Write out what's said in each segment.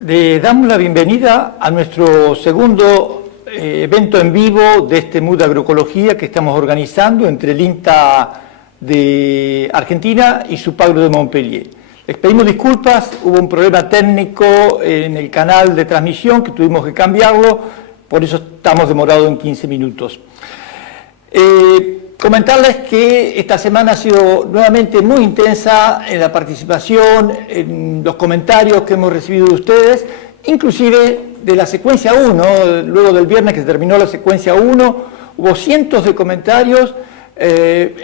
Le damos la bienvenida a nuestro segundo evento en vivo de este MOOC de agroecología que estamos organizando entre el INTA de Argentina y Supagro de Montpellier. Les pedimos disculpas, hubo un problema técnico en el canal de transmisión que tuvimos que cambiarlo, por eso estamos demorados en 15 minutos. Comentarles que esta semana ha sido nuevamente muy intensa en la participación, en los comentarios que hemos recibido de ustedes, inclusive de la secuencia 1, luego del viernes que se terminó la secuencia 1, hubo cientos de comentarios que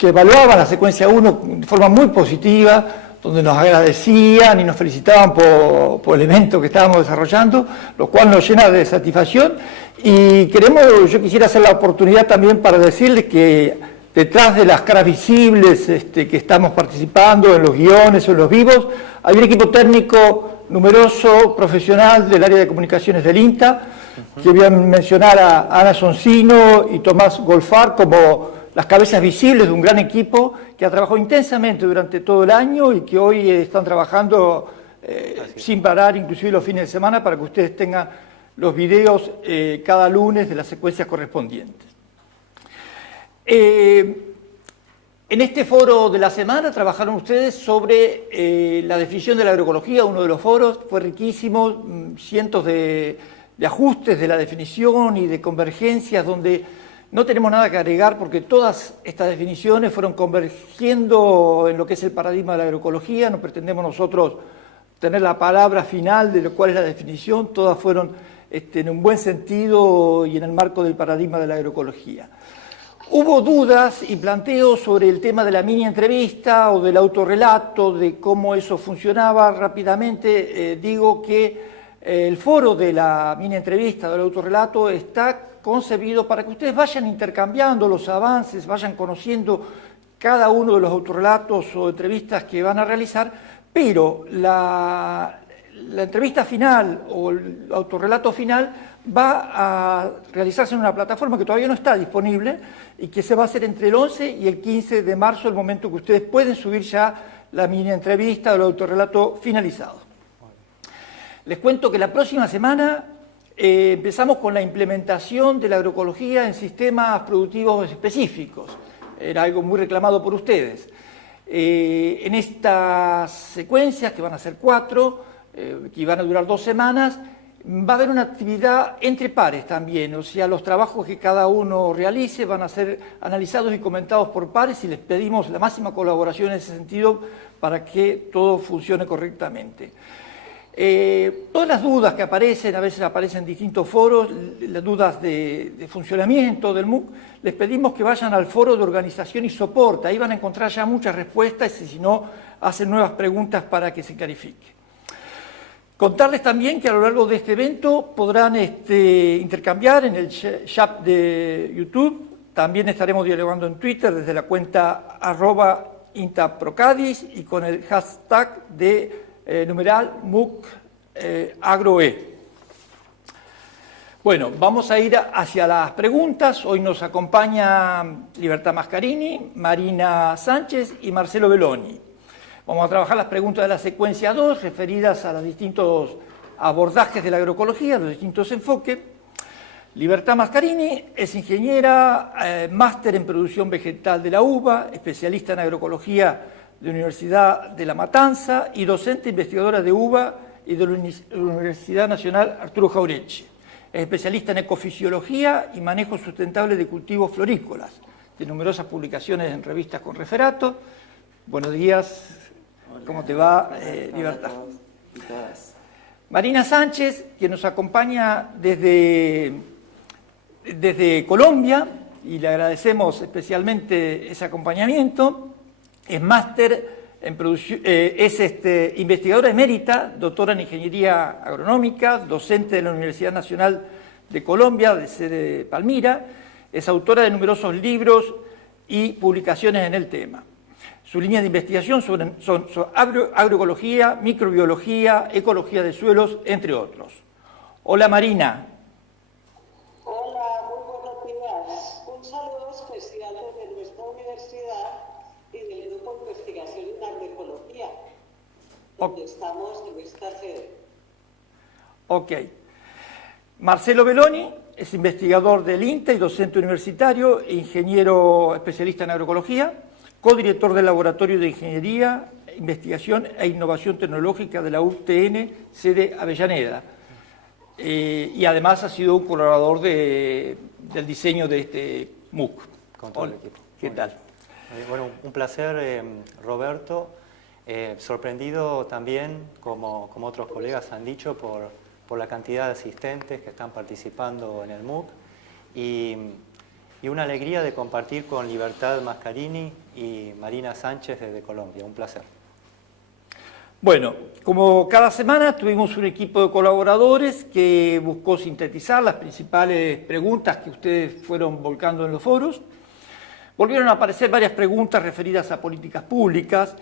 evaluaban la secuencia 1 de forma muy positiva, donde nos agradecían y nos felicitaban por el evento que estábamos desarrollando, lo cual nos llena de satisfacción. Y yo quisiera hacer la oportunidad también para decirles que detrás de las caras visibles que estamos participando en los guiones o en los vivos, hay un equipo técnico numeroso, profesional del área de comunicaciones del INTA, que voy a mencionar a Ana Soncino y Tomás Golfar como las cabezas visibles de un gran equipo que ha trabajado intensamente durante todo el año y que hoy están trabajando sin parar, inclusive los fines de semana, para que ustedes tengan los videos cada lunes de las secuencias correspondientes. En este foro de la semana trabajaron ustedes sobre la definición de la agroecología, uno de los foros, fue riquísimo, cientos de ajustes de la definición y de convergencias donde no tenemos nada que agregar porque todas estas definiciones fueron convergiendo en lo que es el paradigma de la agroecología, no pretendemos nosotros tener la palabra final de lo cual es la definición, todas fueron en un buen sentido y en el marco del paradigma de la agroecología. Hubo dudas y planteos sobre el tema de la mini entrevista o del autorrelato, de cómo eso funcionaba. Rápidamente digo que el foro de la mini entrevista, del autorrelato, está concebido para que ustedes vayan intercambiando los avances, vayan conociendo cada uno de los autorrelatos o entrevistas que van a realizar, pero la entrevista final o el autorrelato final va a realizarse en una plataforma que todavía no está disponible y que se va a hacer entre el 11 y el 15 de marzo, el momento que ustedes pueden subir ya la mini entrevista o el autorrelato finalizado. Les cuento que la próxima semana empezamos con la implementación de la agroecología en sistemas productivos específicos. Era algo muy reclamado por ustedes. En estas secuencias, que van a ser 4, que van a durar 2 semanas, va a haber una actividad entre pares también, o sea, los trabajos que cada uno realice van a ser analizados y comentados por pares y les pedimos la máxima colaboración en ese sentido para que todo funcione correctamente. Todas las dudas que aparecen, a veces aparecen en distintos foros, las dudas de funcionamiento del MOOC, les pedimos que vayan al foro de organización y soporte, ahí van a encontrar ya muchas respuestas y si no, hacen nuevas preguntas para que se clarifique. Contarles también que a lo largo de este evento podrán intercambiar en el chat de YouTube, también estaremos dialogando en Twitter desde la cuenta @INTAPROCADIS y con el hashtag de numeral MOOC agroe. Bueno, vamos a ir hacia las preguntas. Hoy nos acompaña Libertà Mascarini, Marina Sánchez y Marcelo Belloni. Vamos a trabajar las preguntas de la secuencia 2 referidas a los distintos abordajes de la agroecología, los distintos enfoques. Libertà Mascarini es ingeniera, máster en producción vegetal de la uva, especialista en agroecología de la Universidad de La Matanza y docente investigadora de uva y de la Universidad Nacional Arturo Jauretche. Es especialista en ecofisiología y manejo sustentable de cultivos florícolas, de numerosas publicaciones en revistas con referato. Buenos días, ¿cómo te va, Libertà? Marina Sánchez, que nos acompaña desde Colombia, y le agradecemos especialmente ese acompañamiento. Es máster en producción, es investigadora emérita, doctora en Ingeniería Agronómica, docente de la Universidad Nacional de Colombia, de sede Palmira, es autora de numerosos libros y publicaciones en el tema. Sus líneas de investigación son agroecología, microbiología, ecología de suelos, entre otros. Hola Marina. Hola, muy buenos días. Un saludo especial desde nuestra universidad y del Grupo de Investigación en Agroecología, donde estamos en esta sede. Ok. Marcelo Belloni es investigador del INTA y docente universitario, ingeniero especialista en agroecología, codirector del Laboratorio de Ingeniería, Investigación e Innovación Tecnológica de la UTN, sede Avellaneda. Y además ha sido un colaborador del diseño de este MOOC. Con todo el equipo. ¿Qué tal? Bueno, un placer, Roberto. Sorprendido también, como otros colegas han dicho, por la cantidad de asistentes que están participando en el MOOC y una alegría de compartir con Libertad Mascarini y Marina Sánchez desde Colombia. Un placer. Bueno, como cada semana tuvimos un equipo de colaboradores que buscó sintetizar las principales preguntas que ustedes fueron volcando en los foros. Volvieron a aparecer varias preguntas referidas a políticas públicas.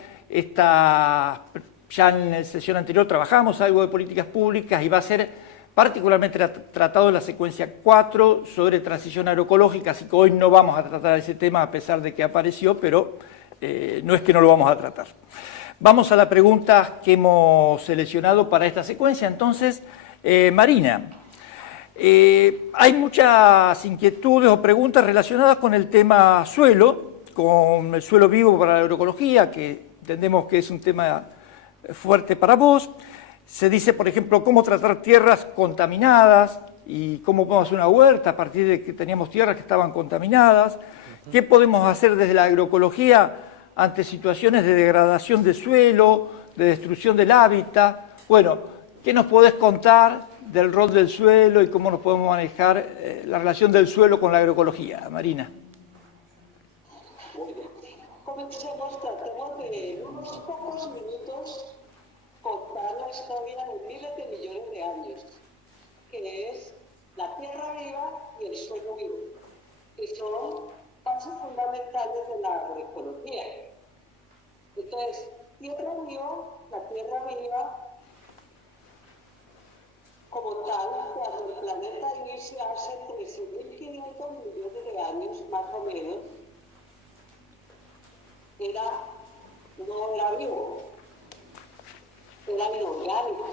Ya en la sesión anterior trabajamos algo de políticas públicas y va a ser particularmente tratado en la secuencia 4 sobre transición agroecológica, así que hoy no vamos a tratar ese tema a pesar de que apareció, pero no es que no lo vamos a tratar. Vamos a la pregunta que hemos seleccionado para esta secuencia. Entonces, Marina, hay muchas inquietudes o preguntas relacionadas con el tema suelo, con el suelo vivo para la agroecología, que entendemos que es un tema fuerte para vos. Se dice, por ejemplo, cómo tratar tierras contaminadas y cómo podemos hacer una huerta a partir de que teníamos tierras que estaban contaminadas. ¿Qué podemos hacer desde la agroecología ante situaciones de degradación de suelo, de destrucción del hábitat? Bueno, ¿qué nos podés contar del rol del suelo y cómo nos podemos manejar la relación del suelo con la agroecología? Marina. Comencemos, tratemos de en unos pocos minutos contar la historia de miles de millones de años, que es la tierra viva y el suelo vivo, que son pasos fundamentales de la agroecología. Entonces, tierra viva, la tierra viva, como tal, cuando el planeta inicia hace 13.500 millones de años, más o menos, no era vivo, era inorgánico.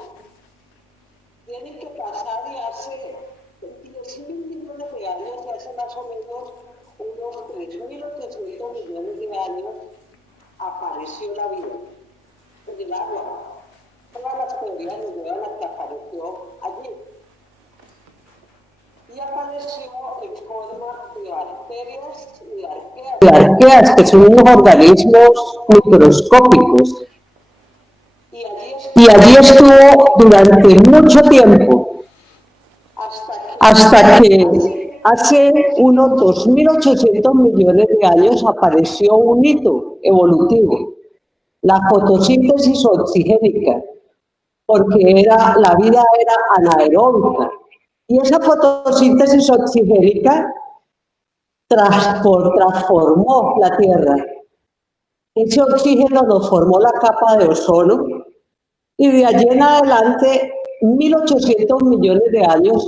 Tienen que pasar y hace 10.000 millones de años, y hace más o menos unos 3.800 millones de años, apareció la vida en el agua. Todas las teorías nos llevan a que apareció allí. Y apareció en forma de bacterias y de arqueas. De arqueas, que son unos organismos microscópicos. Y allí estuvo durante mucho tiempo, hasta que hace unos 2.800 millones de años apareció un hito evolutivo, la fotosíntesis oxigénica, porque la vida era anaeróbica. Y esa fotosíntesis oxigénica transformó la Tierra. Ese oxígeno nos formó la capa de ozono y de allí en adelante, 1.800 millones de años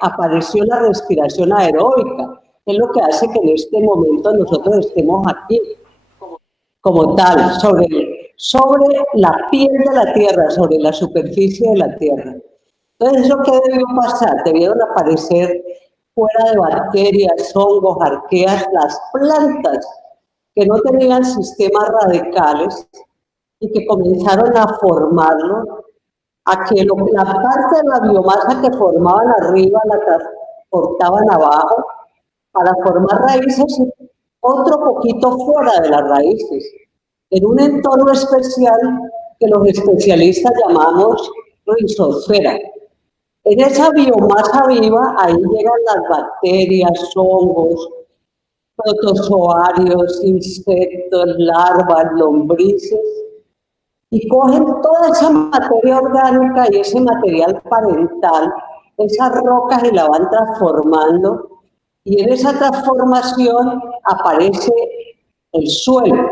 apareció la respiración aeróbica. Es lo que hace que en este momento nosotros estemos aquí, como tal, sobre la piel de la Tierra, sobre la superficie de la Tierra. Entonces, ¿eso qué debió pasar? Debieron aparecer fuera de bacterias, hongos, arqueas, las plantas que no tenían sistemas radicales y que comenzaron a formarlo, a que la parte de la biomasa que formaban arriba la transportaban abajo para formar raíces y otro poquito fuera de las raíces, en un entorno especial que los especialistas llamamos rizosfera. En esa biomasa viva, ahí llegan las bacterias, hongos, protozoarios, insectos, larvas, lombrices, y cogen toda esa materia orgánica y ese material parental, esas rocas, y la van transformando, y en esa transformación aparece el suelo.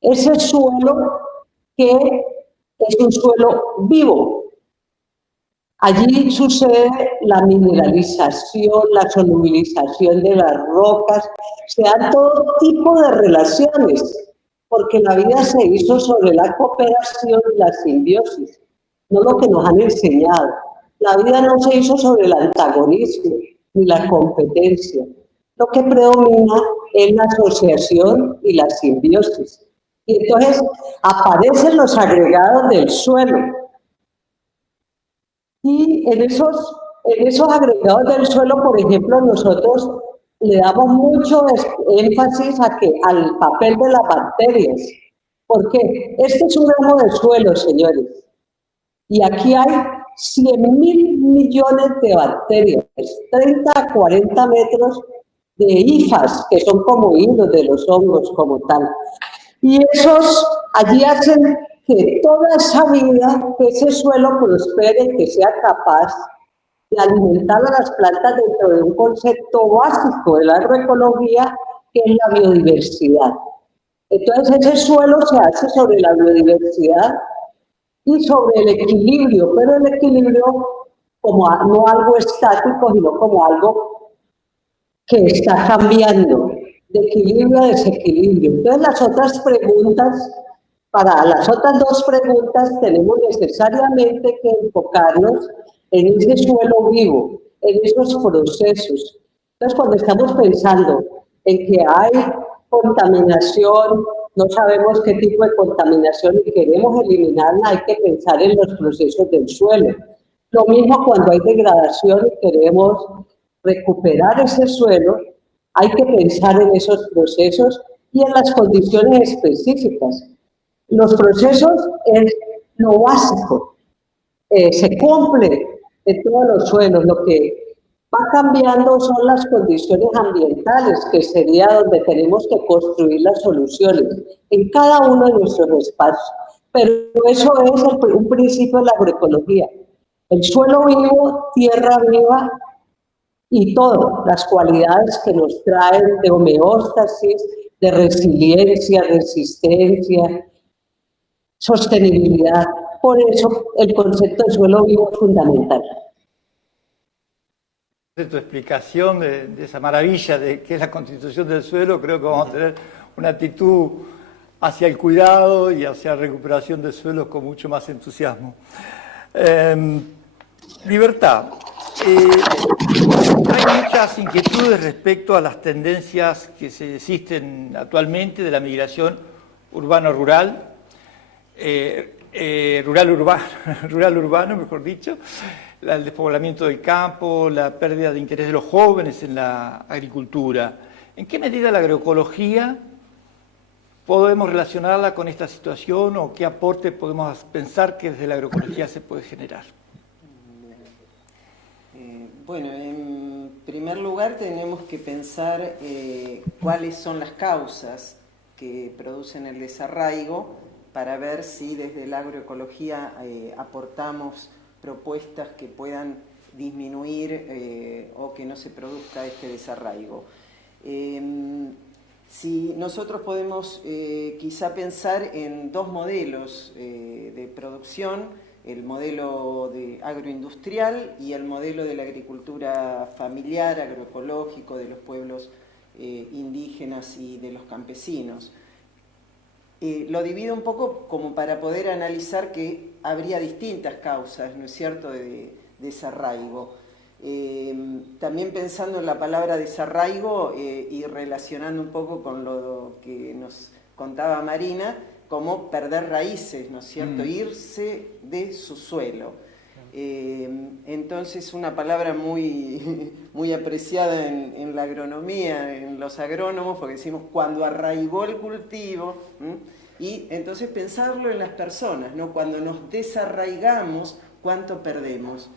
Ese suelo que es un suelo vivo. Allí sucede la mineralización, la solubilización de las rocas, se dan todo tipo de relaciones, porque la vida se hizo sobre la cooperación y la simbiosis, no lo que nos han enseñado. La vida no se hizo sobre el antagonismo ni la competencia. Lo que predomina es la asociación y la simbiosis. Y entonces aparecen los agregados del suelo. Y en esos agregados del suelo, por ejemplo, nosotros le damos mucho énfasis al papel de las bacterias. ¿Por qué? Este es un ramo de suelo, señores. Y aquí hay 100.000 millones de bacterias, 30 a 40 metros de hifas, que son como hilos de los hongos como tal. Y allí hacen que toda esa vida, que ese suelo prospere, que sea capaz de alimentar a las plantas dentro de un concepto básico de la agroecología, que es la biodiversidad. Entonces ese suelo se hace sobre la biodiversidad y sobre el equilibrio, pero el equilibrio como no algo estático, sino como algo que está cambiando, de equilibrio a desequilibrio. Entonces para las otras dos preguntas tenemos necesariamente que enfocarnos en ese suelo vivo, en esos procesos. Entonces cuando estamos pensando en que hay contaminación, no sabemos qué tipo de contaminación y queremos eliminarla, hay que pensar en los procesos del suelo. Lo mismo cuando hay degradación y queremos recuperar ese suelo, hay que pensar en esos procesos y en las condiciones específicas. Los procesos es lo básico, se cumple en todos los suelos. Lo que va cambiando son las condiciones ambientales, que sería donde tenemos que construir las soluciones en cada uno de nuestros espacios. Pero eso es un principio de la agroecología. El suelo vivo, tierra viva y todas las cualidades que nos traen de homeostasis, de resiliencia, resistencia, sostenibilidad. Por eso el concepto de suelo vivo es fundamental. De tu explicación de esa maravilla de qué es la constitución del suelo, creo que vamos a tener una actitud hacia el cuidado y hacia la recuperación del suelo con mucho más entusiasmo. Libertad. Hay muchas inquietudes respecto a las tendencias que existen actualmente de la migración urbano-rural, rural-urbano, mejor dicho, el despoblamiento del campo, la pérdida de interés de los jóvenes en la agricultura. ¿En qué medida la agroecología podemos relacionarla con esta situación o qué aporte podemos pensar que desde la agroecología se puede generar? Bueno, en primer lugar tenemos que pensar cuáles son las causas que producen el desarraigo para ver si desde la agroecología aportamos propuestas que puedan disminuir o que no se produzca este desarraigo. Si nosotros podemos quizá pensar en dos modelos de producción, el modelo agroindustrial y el modelo de la agricultura familiar, agroecológico, de los pueblos indígenas y de los campesinos. Lo divido un poco como para poder analizar que habría distintas causas, ¿no es cierto?, de desarraigo. También pensando en la palabra desarraigo y relacionando un poco con lo que nos contaba Marina, como perder raíces, ¿no es cierto?, irse de su suelo. Entonces una palabra muy, muy apreciada en la agronomía, en los agrónomos, porque decimos cuando arraigó el cultivo, y entonces pensarlo en las personas, ¿no? Cuando nos desarraigamos, ¿cuánto perdemos?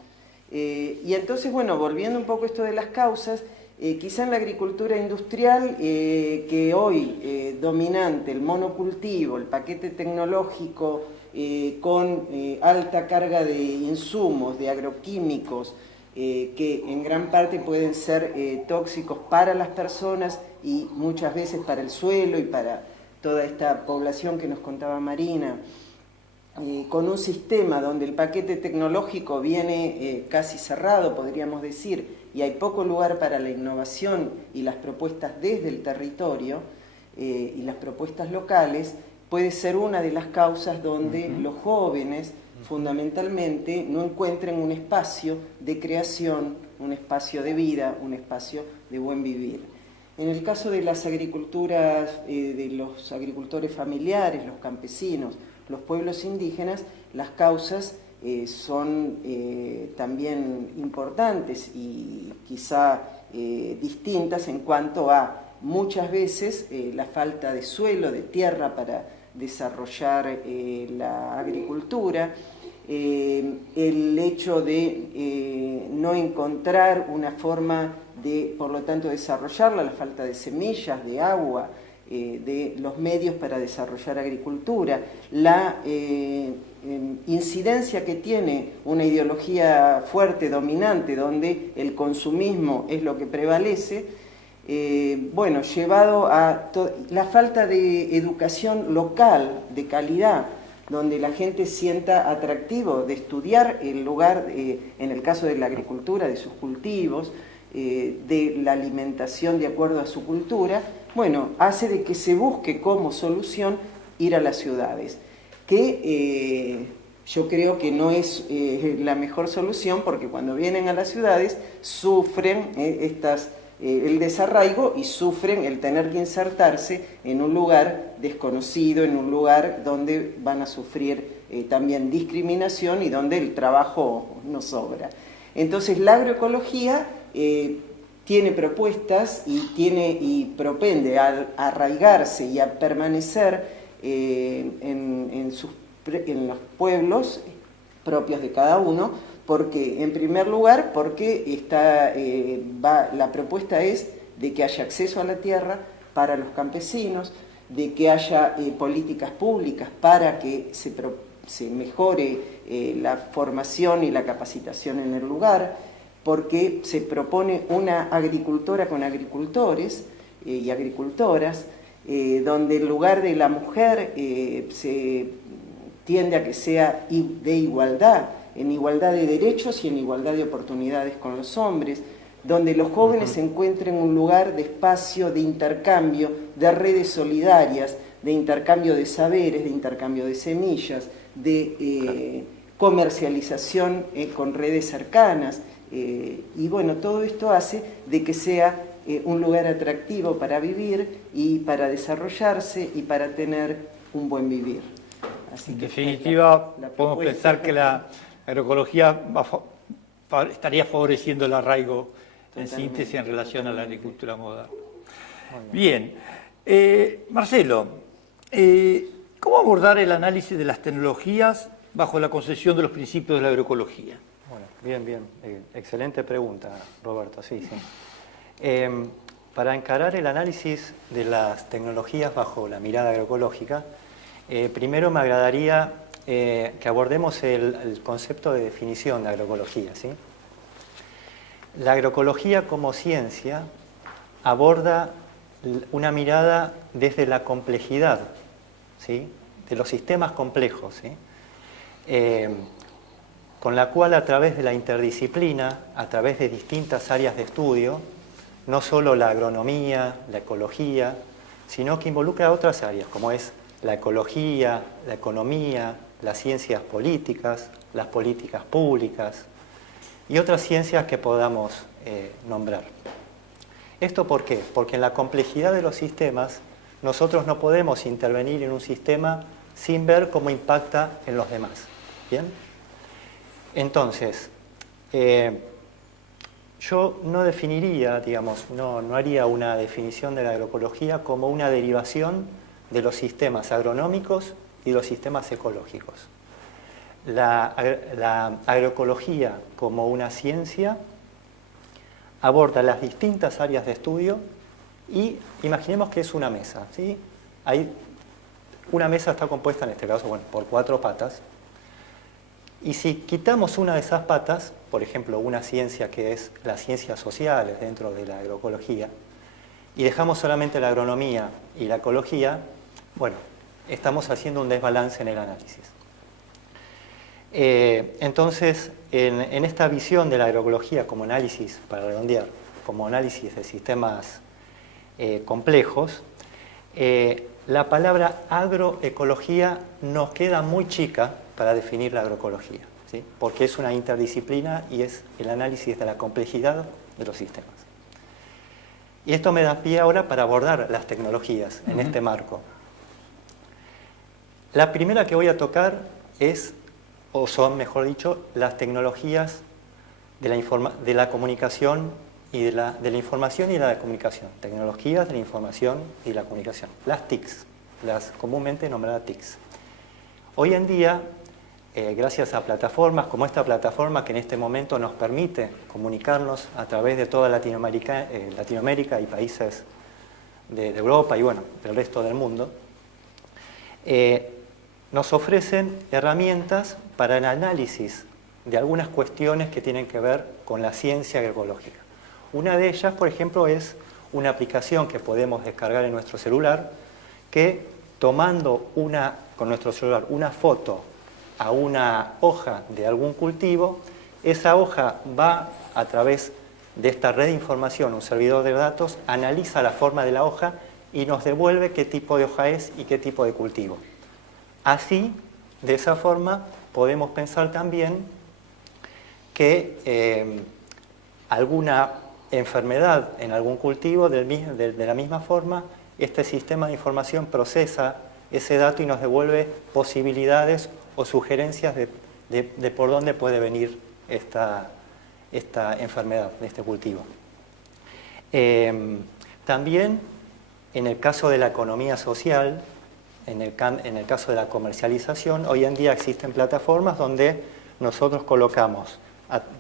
Y entonces, bueno, volviendo un poco a esto de las causas, quizá en la agricultura industrial, que hoy dominante, el monocultivo, el paquete tecnológico con alta carga de insumos, de agroquímicos, que en gran parte pueden ser tóxicos para las personas y muchas veces para el suelo y para toda esta población que nos contaba Marina, con un sistema donde el paquete tecnológico viene casi cerrado, podríamos decir, y hay poco lugar para la innovación y las propuestas desde el territorio y las propuestas locales, puede ser una de las causas donde los jóvenes fundamentalmente no encuentren un espacio de creación, un espacio de vida, un espacio de buen vivir. En el caso de las agriculturas, de los agricultores familiares, los campesinos, los pueblos indígenas, las causas son también importantes y quizá distintas en cuanto a muchas veces la falta de suelo, de tierra para desarrollar la agricultura, el hecho de no encontrar una forma de, por lo tanto, desarrollarla, la falta de semillas, de agua, de los medios para desarrollar agricultura, la incidencia que tiene una ideología fuerte, dominante, donde el consumismo es lo que prevalece, bueno, llevado a la falta de educación local, de calidad, donde la gente sienta atractivo de estudiar el lugar, en el caso de la agricultura, de sus cultivos, de la alimentación de acuerdo a su cultura, bueno, hace de que se busque como solución ir a las ciudades, que yo creo que no es la mejor solución, porque cuando vienen a las ciudades sufren el desarraigo y sufren el tener que insertarse en un lugar desconocido, en un lugar donde van a sufrir también discriminación y donde el trabajo no sobra. Entonces la agroecología tiene propuestas y propende a arraigarse y a permanecer en los pueblos propios de cada uno, porque, en primer lugar, porque la propuesta es de que haya acceso a la tierra para los campesinos, de que haya políticas públicas para que se mejore la formación y la capacitación en el lugar, porque se propone una agricultora con agricultores y agricultoras, donde el lugar de la mujer se tiende a que sea de igualdad, en igualdad de derechos y en igualdad de oportunidades con los hombres, donde los jóvenes encuentren un lugar de espacio, de intercambio, de redes solidarias, de intercambio de saberes, de intercambio de semillas, de comercialización con redes cercanas, y bueno, todo esto hace de que sea un lugar atractivo para vivir y para desarrollarse y para tener un buen vivir. Así en que definitiva, podemos pensar que la agroecología estaría favoreciendo el arraigo en síntesis en relación a la agricultura moderna. Bien, Marcelo, ¿cómo abordar el análisis de las tecnologías bajo la concepción de los principios de la agroecología? Bueno, bien. Excelente pregunta, Roberto. Sí. Para encarar el análisis de las tecnologías bajo la mirada agroecológica, primero me agradaría que abordemos el concepto de definición de agroecología, ¿sí? La agroecología como ciencia aborda una mirada desde la complejidad, ¿sí?, de los sistemas complejos, ¿sí?, con la cual a través de la interdisciplina, a través de distintas áreas de estudio, no solo la agronomía, la ecología, sino que involucra otras áreas, como es la ecología, la economía, las ciencias políticas, las políticas públicas y otras ciencias que podamos nombrar. ¿Esto por qué? Porque en la complejidad de los sistemas nosotros no podemos intervenir en un sistema sin ver cómo impacta en los demás. ¿Bien? Entonces, yo no definiría, digamos, no haría una definición de la agroecología como una derivación de los sistemas agronómicos y los sistemas ecológicos. La agroecología como una ciencia aborda las distintas áreas de estudio y imaginemos que es una mesa, ¿sí? Una mesa está compuesta en este caso, bueno, por 4 patas, y si quitamos una de esas patas, por ejemplo, una ciencia que es las ciencias sociales dentro de la agroecología, y dejamos solamente la agronomía y la ecología, bueno, estamos haciendo un desbalance en el análisis. Entonces, en esta visión de la agroecología como análisis, para redondear, como análisis de sistemas complejos, la palabra agroecología nos queda muy chica para definir la agroecología, ¿sí? Porque es una interdisciplina y es el análisis de la complejidad de los sistemas. Y esto me da pie ahora para abordar las tecnologías en este marco. La primera que voy a tocar es, o son, mejor dicho, las tecnologías de la comunicación y de la información y de la comunicación. Tecnologías de la información y la comunicación. Las TICs, las comúnmente nombradas TICs. Hoy en día, gracias a plataformas como esta plataforma que en este momento nos permite comunicarnos a través de toda Latinoamérica y países de Europa y bueno, del resto del mundo, nos ofrecen herramientas para el análisis de algunas cuestiones que tienen que ver con la ciencia agroecológica. Una de ellas, por ejemplo, es una aplicación que podemos descargar en nuestro celular que tomando con nuestro celular una foto a una hoja de algún cultivo, esa hoja va a través de esta red de información, un servidor de datos, analiza la forma de la hoja y nos devuelve qué tipo de hoja es y qué tipo de cultivo. Así, de esa forma, podemos pensar también que alguna enfermedad en algún cultivo, de la misma forma, este sistema de información procesa ese dato y nos devuelve posibilidades o sugerencias de por dónde puede venir esta enfermedad de este cultivo. También, en el caso de la economía social, en el caso de la comercialización, hoy en día existen plataformas donde nosotros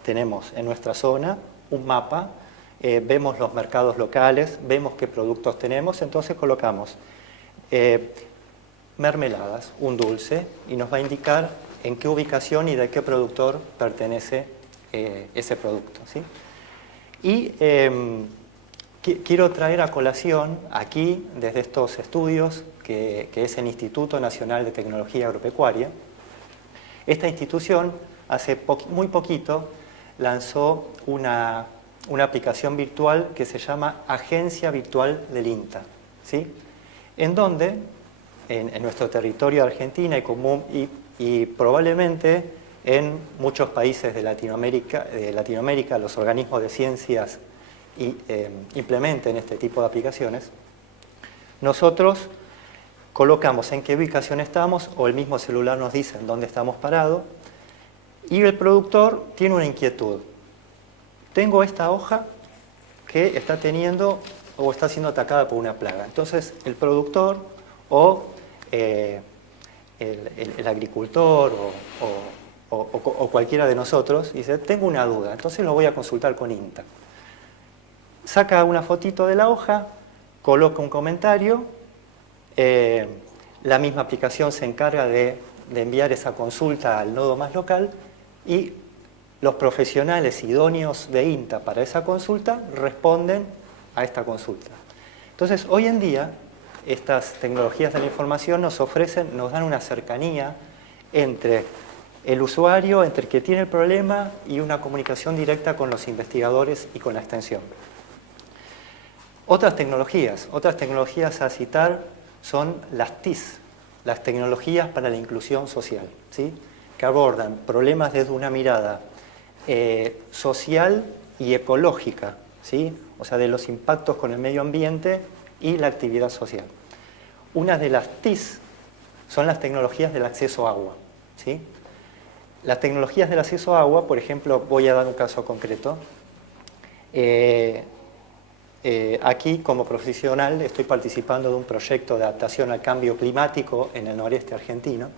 tenemos en nuestra zona un mapa, vemos los mercados locales, vemos qué productos tenemos, entonces colocamos mermeladas, un dulce, y nos va a indicar en qué ubicación y de qué productor pertenece ese producto, ¿sí? Y quiero traer a colación aquí, desde estos estudios, que es el Instituto Nacional de Tecnología Agropecuaria. Esta institución, hace muy poquito, lanzó una aplicación virtual que se llama Agencia Virtual del INTA, ¿sí? En donde, en nuestro territorio de Argentina y probablemente en muchos países de Latinoamérica, los organismos de ciencias implementen este tipo de aplicaciones, nosotros colocamos en qué ubicación estamos o el mismo celular nos dice en dónde estamos parados y el productor tiene una inquietud. Tengo esta hoja que está teniendo o está siendo atacada por una plaga. Entonces el productor o el agricultor o cualquiera de nosotros dice, tengo una duda, entonces lo voy a consultar con INTA. Saca una fotito de la hoja, coloca un comentario, la misma aplicación se encarga de enviar esa consulta al nodo más local y los profesionales idóneos de INTA para esa consulta responden a esta consulta. Entonces, hoy en día, estas tecnologías de la información nos dan una cercanía entre el usuario, entre el que tiene el problema y una comunicación directa con los investigadores y con la extensión. Otras tecnologías a citar son las TIC, las tecnologías para la inclusión social, ¿sí? Que abordan problemas desde una mirada social y ecológica, ¿sí? O sea, de los impactos con el medio ambiente y la actividad social. Una de las TIC son las tecnologías del acceso a agua, ¿sí? Las tecnologías del acceso a agua, por ejemplo, voy a dar un caso concreto. Aquí, como profesional, estoy participando de un proyecto de adaptación al cambio climático en el noreste argentino,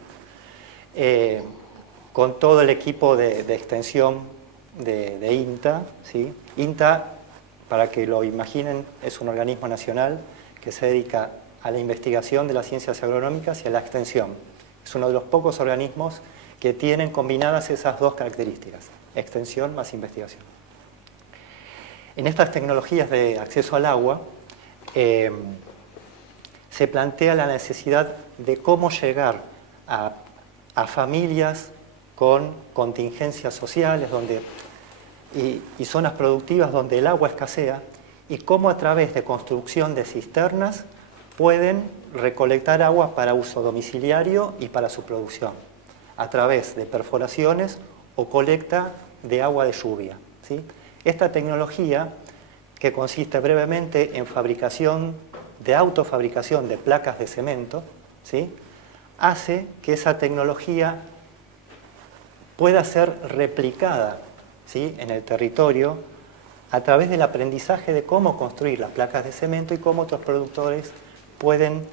con todo el equipo de extensión de INTA, ¿sí? INTA, para que lo imaginen, es un organismo nacional que se dedica a la investigación de las ciencias agronómicas y a la extensión. Es uno de los pocos organismos que tienen combinadas esas dos características, extensión más investigación. En estas tecnologías de acceso al agua se plantea la necesidad de cómo llegar a familias con contingencias sociales y zonas productivas donde el agua escasea y cómo a través de construcción de cisternas pueden recolectar agua para uso domiciliario y para su producción. a través de perforaciones o colecta de agua de lluvia, ¿sí? Esta tecnología, que consiste brevemente en autofabricación de placas de cemento, ¿sí?, hace que esa tecnología pueda ser replicada, ¿sí?, en el territorio a través del aprendizaje de cómo construir las placas de cemento y cómo otros productores pueden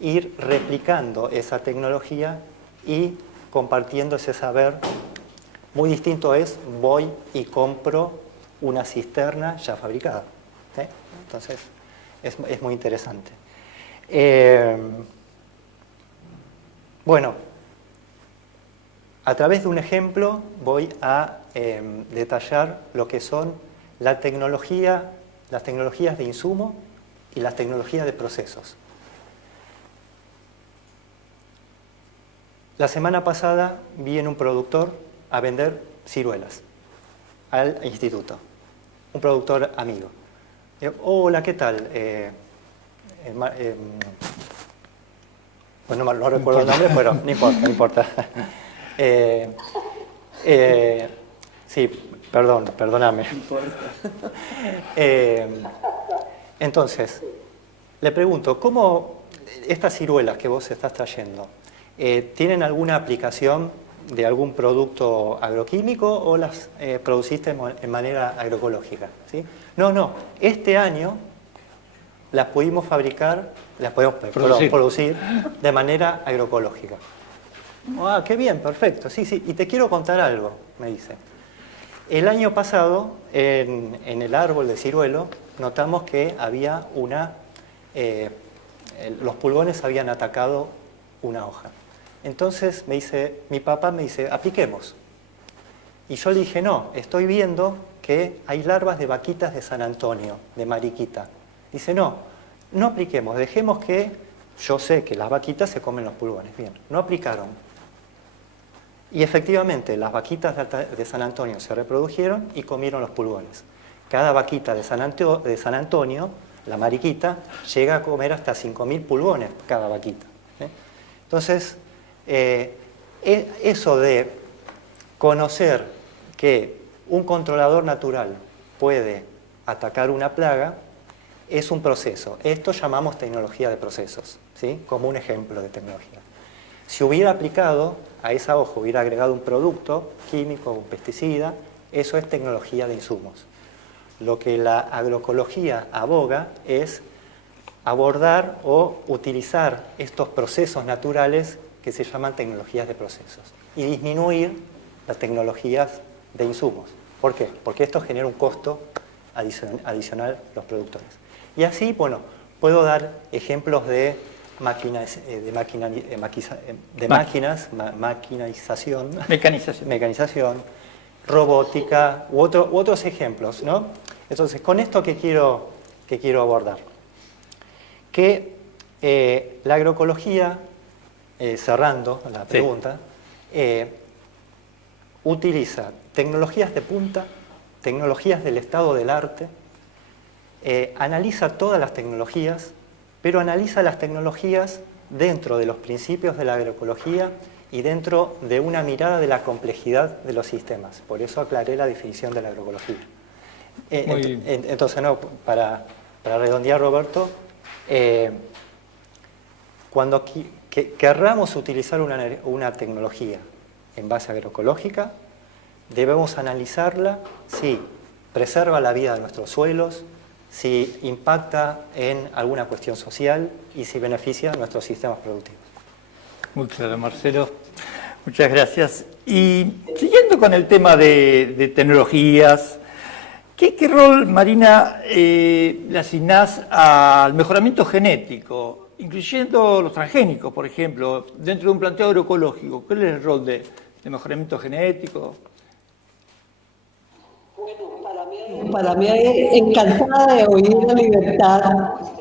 ir replicando esa tecnología y compartiendo ese saber. Muy distinto es voy y compro una cisterna ya fabricada, ¿sí? Entonces es muy interesante. Bueno, a través de un ejemplo voy a detallar lo que son las tecnologías de insumo y las tecnologías de procesos. La semana pasada viene un productor a vender ciruelas al instituto, un productor amigo. Hola, ¿qué tal? Pues no recuerdo el nombre, pero no importa. Sí, perdóname. No importa. Entonces, le pregunto, ¿cómo estas ciruelas que vos estás trayendo, tienen alguna aplicación de algún producto agroquímico o las produciste en manera agroecológica? ¿Sí? No, este año las pudimos producir de manera agroecológica. Ah, qué bien, perfecto, sí, y te quiero contar algo, me dice. El año pasado, en el árbol de ciruelo, notamos que había los pulgones habían atacado una hoja. Entonces mi papá me dice, apliquemos. Y yo le dije, no, estoy viendo que hay larvas de vaquitas de San Antonio, de mariquita. Dice, no apliquemos, dejemos que, yo sé que las vaquitas se comen los pulgones. Bien, no aplicaron. Y efectivamente, las vaquitas de San Antonio se reprodujeron y comieron los pulgones. Cada vaquita de San Antonio, la mariquita, llega a comer hasta 5.000 pulgones cada vaquita. Entonces, eso de conocer que un controlador natural puede atacar una plaga es un proceso. Esto llamamos tecnología de procesos, ¿sí?, como un ejemplo de tecnología. Si hubiera aplicado a esa hoja, hubiera agregado un producto químico, un pesticida, eso es tecnología de insumos. Lo que la agroecología aboga es abordar o utilizar estos procesos naturales que se llaman tecnologías de procesos y disminuir las tecnologías de insumos. ¿Por qué? Porque esto genera un costo adicional a los productores. Y así, bueno, puedo dar ejemplos de mecanización, robótica u otros ejemplos, ¿no? Entonces, con esto que quiero abordar, que la agroecología, cerrando la pregunta, utiliza tecnologías de punta, tecnologías del estado del arte, analiza todas las tecnologías, pero analiza las tecnologías dentro de los principios de la agroecología y dentro de una mirada de la complejidad de los sistemas. Por eso aclaré la definición de la agroecología. Entonces, no, para redondear, Roberto, cuando querramos utilizar una tecnología en base agroecológica, debemos analizarla si preserva la vida de nuestros suelos, si impacta en alguna cuestión social y si beneficia a nuestros sistemas productivos. Muy claro, Marcelo. Muchas gracias. Y siguiendo con el tema de tecnologías, ¿qué rol, Marina, le asignás al mejoramiento genético, incluyendo los transgénicos, por ejemplo, dentro de un planteo agroecológico? ¿Cuál es el rol de mejoramiento genético? Para mí, encantada de oír la libertad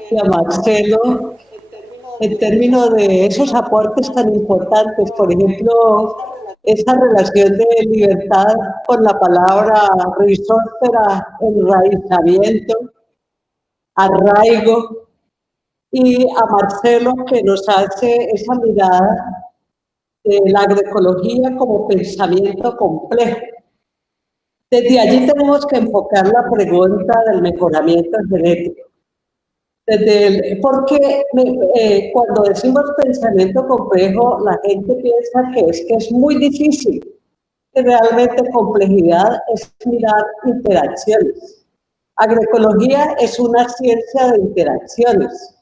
de a Marcelo en términos de esos aportes tan importantes, por ejemplo, esa relación de libertad con la palabra rizósfera, enraizamiento, arraigo, y a Marcelo que nos hace esa mirada de la agroecología como pensamiento complejo. Desde allí tenemos que enfocar la pregunta del mejoramiento genético. Porque cuando decimos pensamiento complejo, la gente piensa que es muy difícil. Que realmente complejidad es mirar interacciones. Agroecología es una ciencia de interacciones.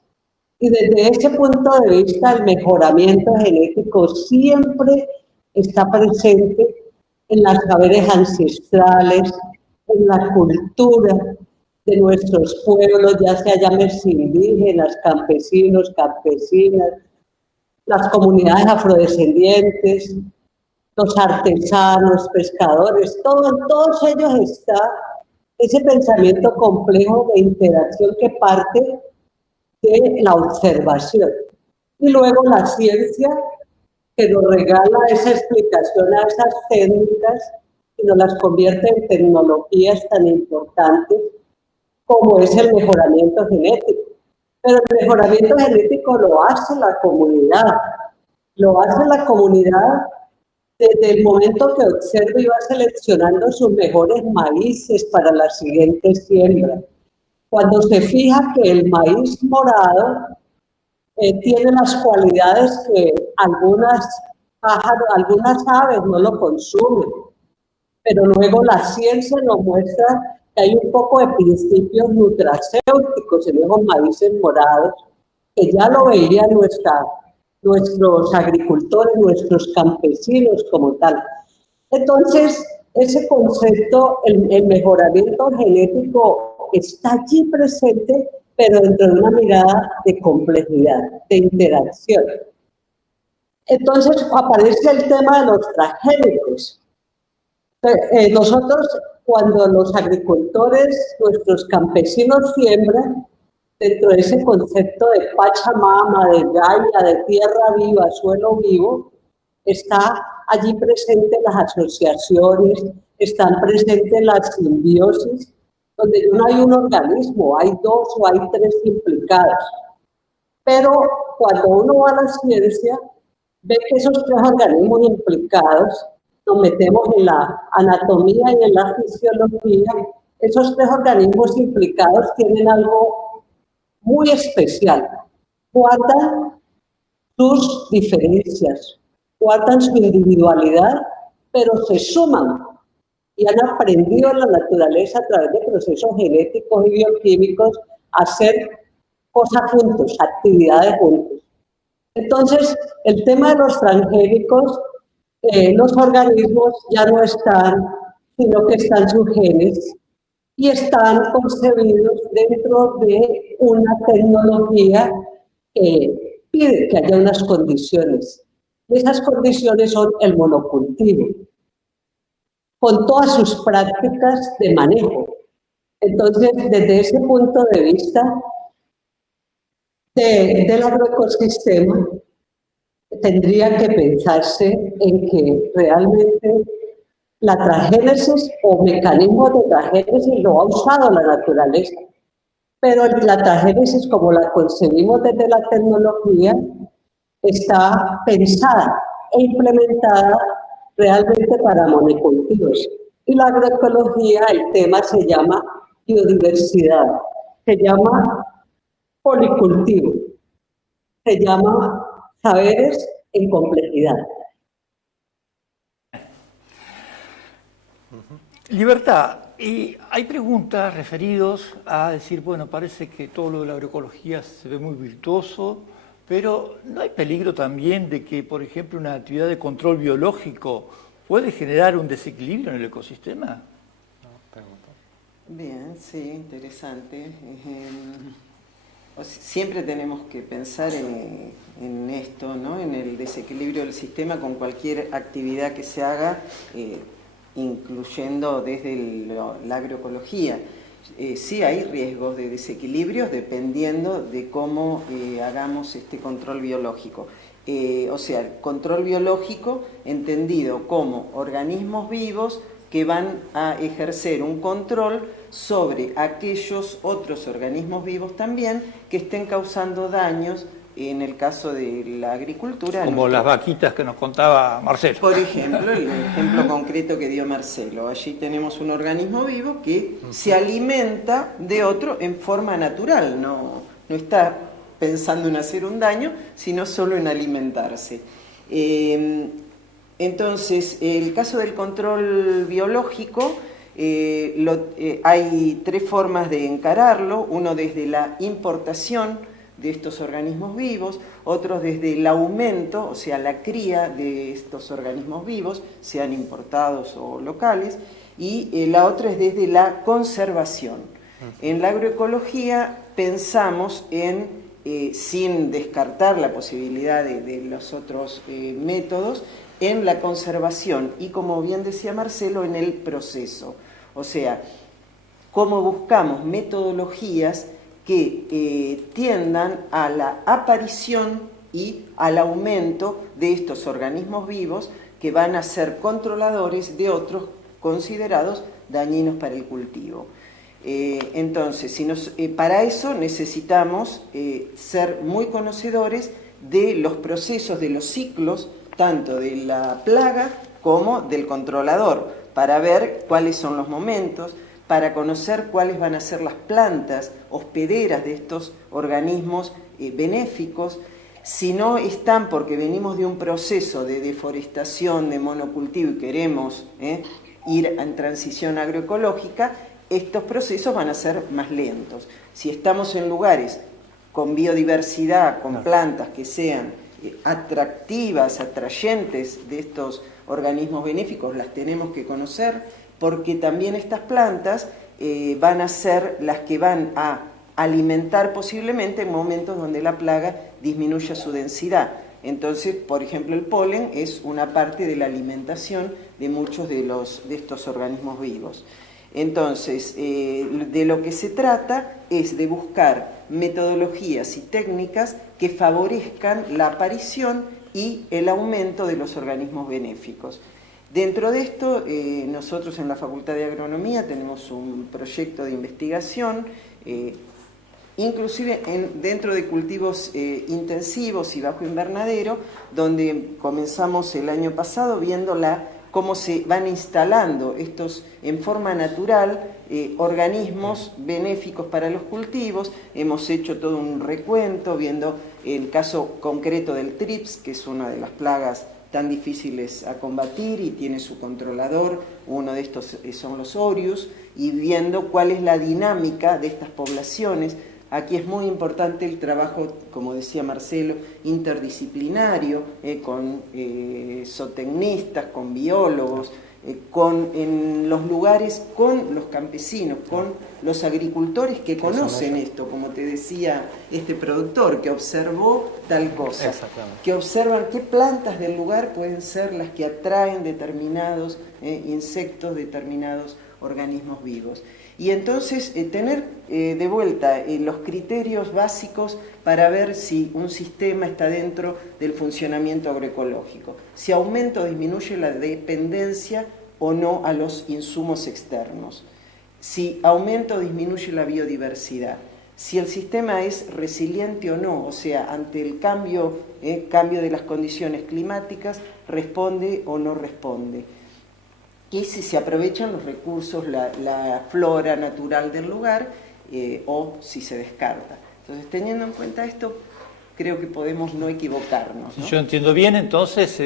Y desde ese punto de vista, el mejoramiento genético siempre está presente en los saberes ancestrales, en la cultura de nuestros pueblos, ya sea llámese indígenas, campesinos, campesinas, las comunidades afrodescendientes, los artesanos, pescadores, todos ellos está ese pensamiento complejo de interacción que parte de la observación. Y luego la ciencia que nos regala esa explicación a esas técnicas y nos las convierte en tecnologías tan importantes como es el mejoramiento genético. Pero el mejoramiento genético lo hace la comunidad. Lo hace la comunidad desde el momento que observa y va seleccionando sus mejores maíces para la siguiente siembra. Cuando se fija que el maíz morado tiene las cualidades que algunas aves no lo consumen, pero luego la ciencia nos muestra que hay un poco de principios nutracéuticos en esos maíces morados, que ya lo veían nuestros agricultores, nuestros campesinos como tal. Entonces, ese concepto, el mejoramiento genético está allí presente, pero dentro de una mirada de complejidad, de interacción. Entonces aparece el tema de los transgénicos. Nosotros, cuando los agricultores, nuestros campesinos siembran, dentro de ese concepto de Pachamama, de Gaia, de tierra viva, suelo vivo, está allí presente las asociaciones, están presentes las simbiosis, donde no hay un organismo, hay dos o hay tres implicados. Pero cuando uno va a la ciencia, ve que esos tres organismos implicados, nos metemos en la anatomía y en la fisiología, esos tres organismos implicados tienen algo muy especial. Guardan sus diferencias, guardan su individualidad, pero se suman y han aprendido en la naturaleza a través de procesos genéticos y bioquímicos a hacer cosas juntos, actividades juntos. Entonces, el tema de los transgénicos, los organismos ya no están, sino que están sus genes y están concebidos dentro de una tecnología que pide que haya unas condiciones. Esas condiciones son el monocultivo, con todas sus prácticas de manejo. Entonces, desde ese punto de vista del agroecosistema, tendría que pensarse en que realmente la transgénesis o mecanismos de transgénesis lo ha usado la naturaleza, pero la transgénesis, como la concebimos desde la tecnología, está pensada e implementada realmente para monocultivos. Y la agroecología, el tema se llama biodiversidad, se llama policultivo, se llama saberes en complejidad. Libertad, hay preguntas referidos a decir, bueno, parece que todo lo de la agroecología se ve muy virtuoso, pero ¿no hay peligro también de que, por ejemplo, una actividad de control biológico puede generar un desequilibrio en el ecosistema? Bien, sí, interesante. Siempre tenemos que pensar en esto, ¿no? En el desequilibrio del sistema con cualquier actividad que se haga, incluyendo desde la agroecología. Sí hay riesgos de desequilibrios dependiendo de cómo hagamos este control biológico. O sea, el control biológico entendido como organismos vivos que van a ejercer un control sobre aquellos otros organismos vivos también que estén causando daños en el caso de la agricultura. Como las vaquitas que nos contaba Marcelo. Por ejemplo, el ejemplo concreto que dio Marcelo. Allí tenemos un organismo vivo que se alimenta de otro en forma natural, no está pensando en hacer un daño, sino solo en alimentarse. Entonces, el caso del control biológico, hay tres formas de encararlo: uno desde la importación de estos organismos vivos, otros desde el aumento, o sea, la cría de estos organismos vivos, sean importados o locales, y la otra es desde la conservación. En la agroecología pensamos en, sin descartar la posibilidad de los otros métodos, en la conservación y, como bien decía Marcelo, en el proceso. O sea, cómo buscamos metodologías que tiendan a la aparición y al aumento de estos organismos vivos que van a ser controladores de otros considerados dañinos para el cultivo. Entonces, para eso necesitamos ser muy conocedores de los procesos, de los ciclos, tanto de la plaga como del controlador, para ver cuáles son los momentos, para conocer cuáles van a ser las plantas hospederas de estos organismos benéficos. Si no están, porque venimos de un proceso de deforestación, de monocultivo y queremos ir en transición agroecológica, estos procesos van a ser más lentos. Si estamos en lugares con biodiversidad, con plantas que sean atractivas, atrayentes de estos organismos benéficos, las tenemos que conocer, porque también estas plantas van a ser las que van a alimentar posiblemente en momentos donde la plaga disminuya su densidad. Entonces, por ejemplo, el polen es una parte de la alimentación de muchos de estos organismos vivos. Entonces, de lo que se trata es de buscar metodologías y técnicas que favorezcan la aparición y el aumento de los organismos benéficos. Dentro de esto, nosotros en la Facultad de Agronomía tenemos un proyecto de investigación, inclusive dentro de cultivos intensivos y bajo invernadero, donde comenzamos el año pasado viendo cómo se van instalando estos en forma natural organismos benéficos para los cultivos. Hemos hecho todo un recuento viendo el caso concreto del trips, que es una de las plagas tan difíciles a combatir y tiene su controlador, uno de estos son los Orius, y viendo cuál es la dinámica de estas poblaciones. Aquí es muy importante el trabajo, como decía Marcelo, interdisciplinario, con zootecnistas, con biólogos, en los lugares con los campesinos, con los agricultores que conocen esto, como te decía este productor, que observó tal cosa, que observan qué plantas del lugar pueden ser las que atraen determinados insectos, determinados organismos vivos. Y entonces tener de vuelta los criterios básicos para ver si un sistema está dentro del funcionamiento agroecológico, si aumenta o disminuye la dependencia o no a los insumos externos, si aumenta o disminuye la biodiversidad, si el sistema es resiliente o no, o sea, ante el cambio de las condiciones climáticas, responde o no responde. Y si se aprovechan los recursos, la flora natural del lugar, o si se descarta. Entonces, teniendo en cuenta esto, creo que podemos no equivocarnos, ¿no? Si yo entiendo bien, entonces,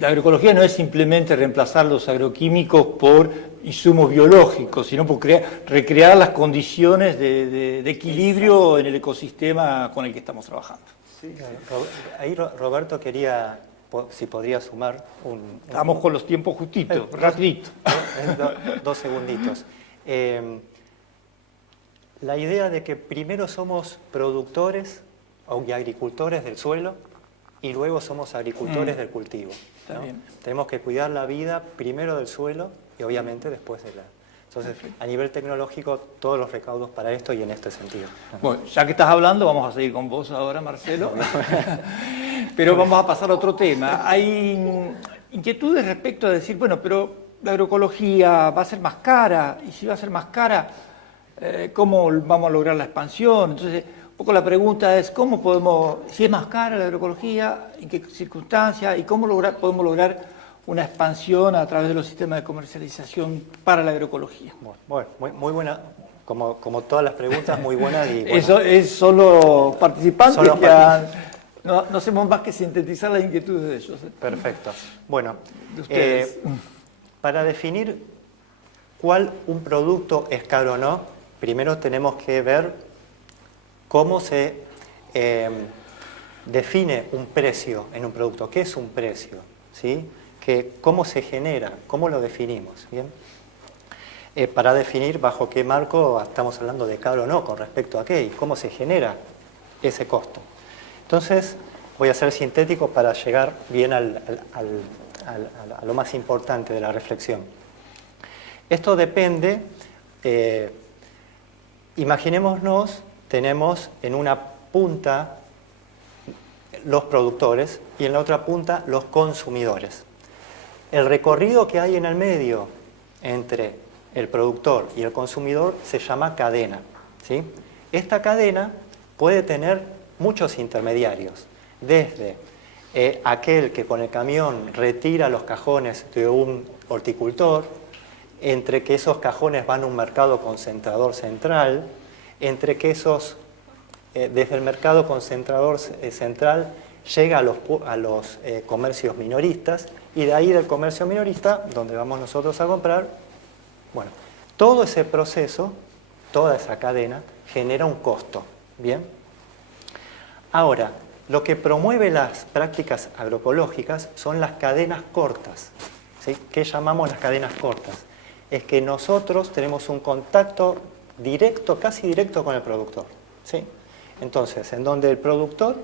la agroecología no es simplemente reemplazar los agroquímicos por insumos biológicos, sino por recrear las condiciones de equilibrio en el ecosistema con el que estamos trabajando. Sí. Ahí Roberto quería, si podría sumar Estamos con los tiempos justitos, rapidito. Dos segunditos. La idea de que primero somos productores y agricultores del suelo y luego somos agricultores del cultivo, ¿no? Tenemos que cuidar la vida primero del suelo y obviamente después de la... Entonces, a nivel tecnológico, todos los recaudos para esto y en este sentido. Bueno, ya que estás hablando, vamos a seguir con vos ahora, Marcelo. Pero vamos a pasar a otro tema. Hay inquietudes respecto a decir, bueno, pero la agroecología va a ser más cara, y si va a ser más cara, ¿cómo vamos a lograr la expansión? Entonces, poco la pregunta es cómo podemos, si es más cara la agroecología, en qué circunstancias y cómo podemos lograr una expansión a través de los sistemas de comercialización para la agroecología. Bueno, muy buena, como todas las preguntas, muy buenas. Y, bueno, Eso es solo participantes Solo que no hacemos más que sintetizar las inquietudes de ellos. Perfecto. Bueno, De ustedes. para definir cuál un producto es caro o no, primero tenemos que ver cómo se define un precio en un producto. ¿Qué es un precio? ¿Sí? ¿Cómo se genera? ¿Cómo lo definimos? ¿Bien? Para definir bajo qué marco estamos hablando de caro o no con respecto a qué y cómo se genera ese costo. Entonces, voy a ser sintético para llegar bien a lo más importante de la reflexión. Esto depende, imaginémonos, tenemos en una punta los productores y en la otra punta los consumidores. El recorrido que hay en el medio entre el productor y el consumidor se llama cadena, ¿sí? Esta cadena puede tener muchos intermediarios, desde aquel que con el camión retira los cajones de un horticultor, entre que esos cajones van a un mercado concentrador central, entre que desde el mercado concentrador central llega a los comercios minoristas y de ahí del comercio minorista, donde vamos nosotros a comprar, bueno, todo ese proceso, toda esa cadena genera un costo, ¿bien? Ahora, lo que promueve las prácticas agroecológicas son las cadenas cortas, ¿sí? ¿Qué llamamos las cadenas cortas? Es que nosotros tenemos un contacto directo, casi directo con el productor, ¿sí? Entonces, en donde el productor,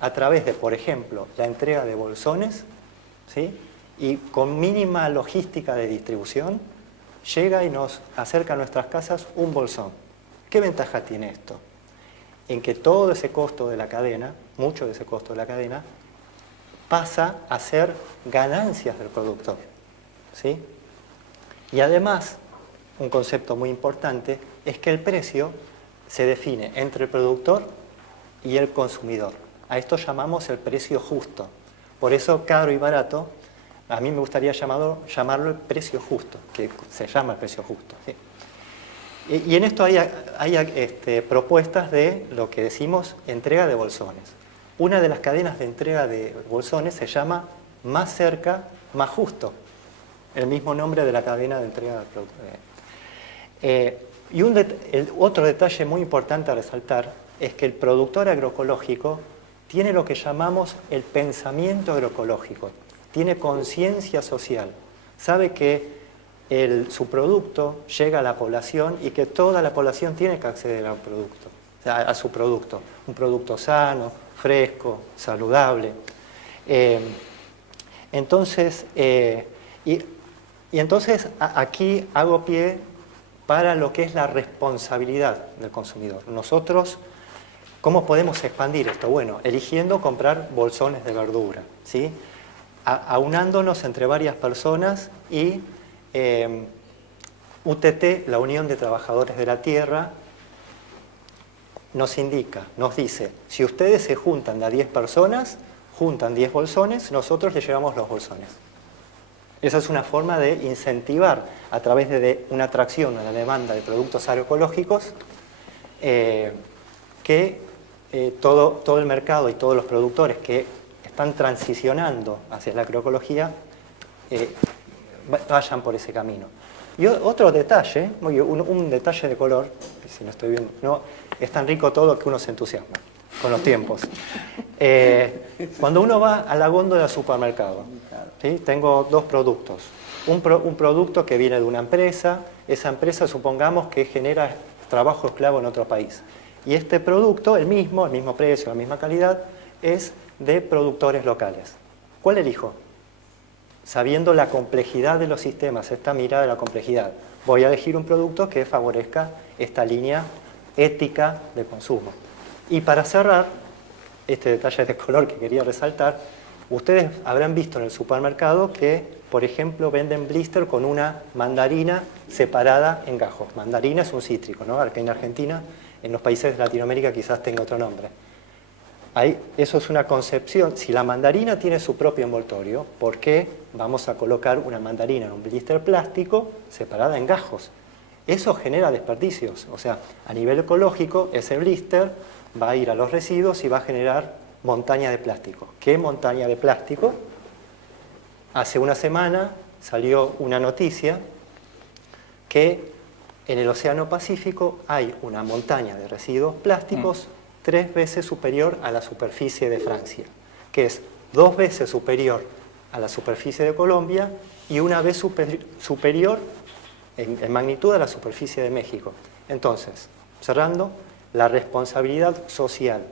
a través de, por ejemplo, la entrega de bolsones, ¿sí? Y con mínima logística de distribución, llega y nos acerca a nuestras casas un bolsón. ¿Qué ventaja tiene esto? En que todo ese costo de la cadena, mucho de ese costo de la cadena, pasa a ser ganancias del productor, ¿sí? Y además, un concepto muy importante es que el precio se define entre el productor y el consumidor. A esto llamamos el precio justo. Por eso, caro y barato, a mí me gustaría llamarlo el precio justo, que se llama el precio justo, ¿sí? Y en esto hay propuestas de lo que decimos entrega de bolsones. Una de las cadenas de entrega de bolsones se llama Más Cerca, Más Justo, el mismo nombre de la cadena de entrega del producto. Y otro detalle muy importante a resaltar es que el productor agroecológico tiene lo que llamamos el pensamiento agroecológico, tiene conciencia social, sabe que su producto llega a la población y que toda la población tiene que acceder al producto, a su producto, un producto sano, fresco, saludable. Entonces, aquí hago pie para lo que es la responsabilidad del consumidor. Nosotros, ¿cómo podemos expandir esto? Bueno, eligiendo comprar bolsones de verdura, ¿sí? Aunándonos entre varias personas y UTT, la Unión de Trabajadores de la Tierra, nos dice, si ustedes se juntan de a 10 personas, juntan 10 bolsones, nosotros les llevamos los bolsones. Esa es una forma de incentivar a través de una atracción a la demanda de productos agroecológicos que todo el mercado y todos los productores que están transicionando hacia la agroecología vayan por ese camino. Y otro detalle, un detalle de color, si no estoy viendo, no, es tan rico todo que uno se entusiasma con los tiempos. Cuando uno va a la góndola del supermercado, ¿sí? Tengo dos productos. Un producto que viene de una empresa, esa empresa supongamos que genera trabajo esclavo en otro país. Y este producto, el mismo precio, la misma calidad, es de productores locales. ¿Cuál elijo? Sabiendo la complejidad de los sistemas, esta mirada de la complejidad, voy a elegir un producto que favorezca esta línea ética de consumo. Y para cerrar, este detalle de color que quería resaltar, ustedes habrán visto en el supermercado que, por ejemplo, venden blister con una mandarina separada en gajos. Mandarina es un cítrico, ¿no? Aquí en Argentina En los países de Latinoamérica quizás tenga otro nombre. Eso es una concepción. Si la mandarina tiene su propio envoltorio, ¿por qué vamos a colocar una mandarina en un blister plástico separada en gajos? Eso genera desperdicios. O sea, a nivel ecológico, ese blister va a ir a los residuos y va a generar montaña de plástico. ¿Qué montaña de plástico? Hace una semana salió una noticia que en el Océano Pacífico hay una montaña de residuos plásticos 3 veces superior a la superficie de Francia, que es 2 veces superior a la superficie de Colombia y 1 vez superior en magnitud a la superficie de México. Entonces, cerrando, la responsabilidad social